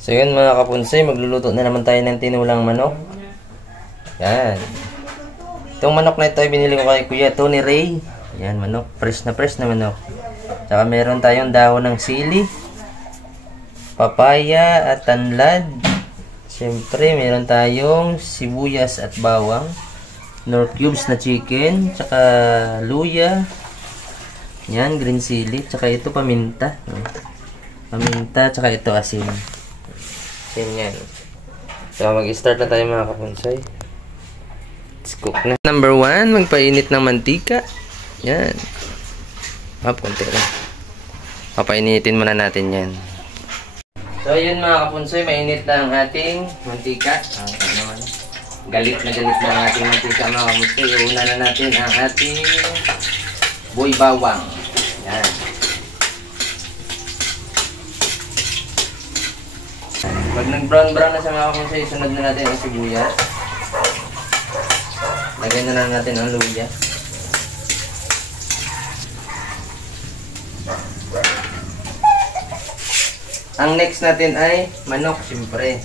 So yun mga kapunsay, magluluto na naman tayo ng tinulang manok. Yan. Itong manok na ito ay binili ko kay Kuya Tony Ray. Yan, manok. Fresh na manok. Tsaka meron tayong dahon ng sili, papaya at tanlad. Siyempre, meron tayong sibuyas at bawang, nor cubes na chicken, tsaka luya. Yan, green chili, tsaka ito paminta. Paminta, tsaka ito asin. Yan. So, mag-start na tayo mga kapunsay. Let's cook na. Number 1, magpainit ng mantika. Yan. Konti lang. Papainitin muna natin yan. So, yun mga kapunsay, mainit na ang ating mantika. Naman. Galit na ang ating mantika mga kapunsay. Iuna na natin ang ating boy bawang. Yan. Pag nag-brown na sa mga kapunsay, sunod na natin ang sibuyas. Lagyan na natin ang luya. Ang next natin ay manok, siyempre.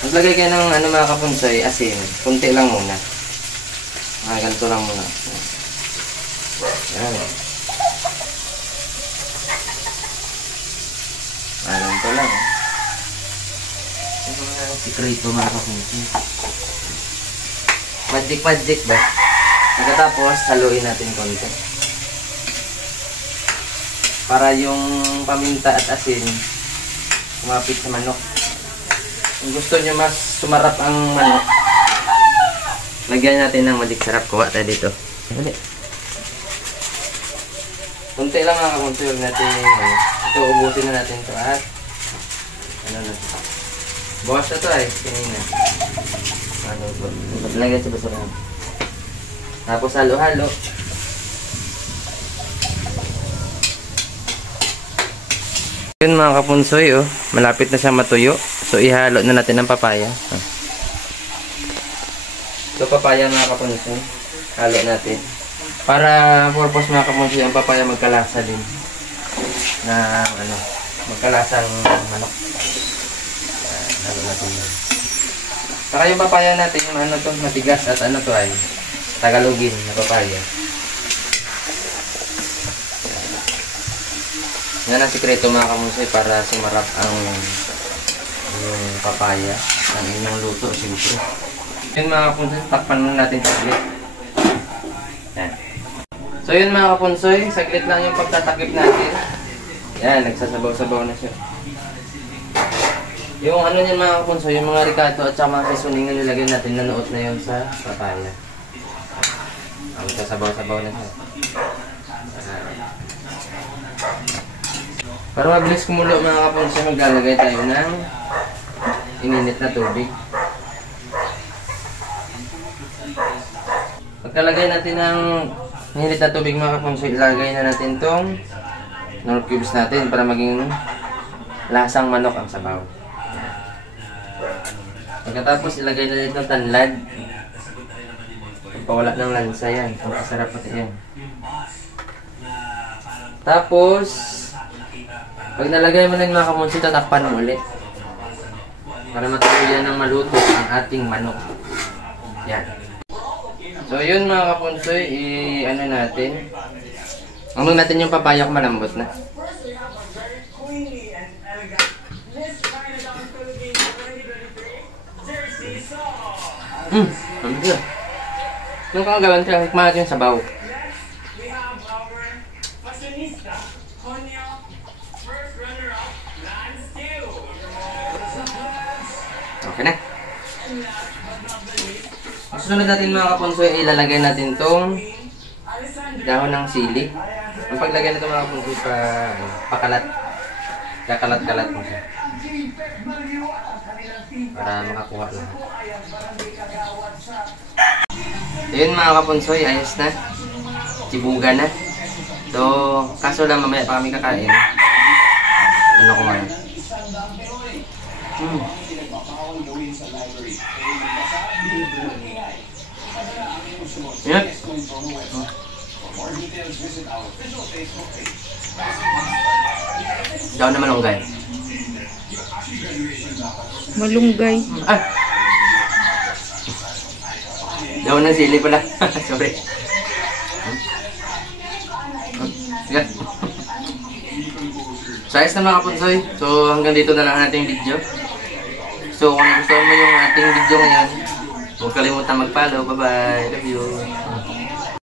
Maglagay kayo ng mga kapunsay, asin. Kunti lang muna. Ganito lang muna. Yan. Ganito lang. Ito mga sikrito mga kapunsay. Magic ba? Pagkatapos, haluin natin konti. Para yung paminta at asin kumapit sa manok. Kung gusto nyo mas sumarap ang manok, lagyan natin ng magic sarap. Kuha tayo dito. Kunti lang mga kakunti. Huwag natin, ito, ubusin na natin ito at bawas na ito ay. Kanina. Lagyan sa basura. Tapos halo-halo. Yun mga kapunsoy, malapit na siya matuyo. So ihalo na natin ang papaya. So papaya mga kapunsoy, halo natin. Para purpose mga kapunsoy, ang papaya magkalasa din. Na magkalasang manok. Halo natin yun. Saka yung papaya natin, yung matigas at to ay Tagalogin na papaya. Yan ang sikreto mga kamunsay para sumarap ang papaya ng inyong luto siyempre. Yun mga kapunsay, takpan muna natin saglit. Yan. So yun mga kapunsay, saglit lang yung pagtatakip natin. Yan, nagsasabaw-sabaw na siya. Yung niyan mga kapunsay, yung mga ricato at saka mga seasoning na nilagyan natin, nanuot na yun sa papaya. Sabaw-sabaw na siya. Para mabilis kumulo mga kapunsay, maglalagay tayo ng ininit na tubig. Pagkalagay natin ng ininit na tubig mga kapunsay, ilagay na natin tong nor cubes natin para maging lasang manok ang sabaw. Pagkatapos ilagay na dito ng tanlad. Pawala ng lansa yan. Ang sarap pati yan. Tapos, pag nalagay mo na yung mga kamunsi, tatakpan mo ulit. Para matuluyan ng maluto ang ating manok. Yan. So, yun mga kapunsoy, natin. Natin yung papaya kung malambot na. Ang good. Yung kagawin ko, hikma natin yung sabaw. Okay na. Ang susunod natin mga kapunsoy, ilalagay natin tong dahon ng sili. Ang paglagay na ito mga kapunsoy, pakalat. Kakalat-kalat mo siya. Para makakuha lang. Yun mga kapunsoy, ayos na. Chibuga na. So, kaso lang mamaya pa kami kakain. Ko man. Yan. Daw na malunggay. Malunggay. Ah! Daw na sili pala. Sorry. Sige. So ayos na mga kapunsoy. So hanggang dito na lang ating video. So kung gusto mo yung ating video ngayon, huwag kalimutan mag-follow. Bye-bye. Love you.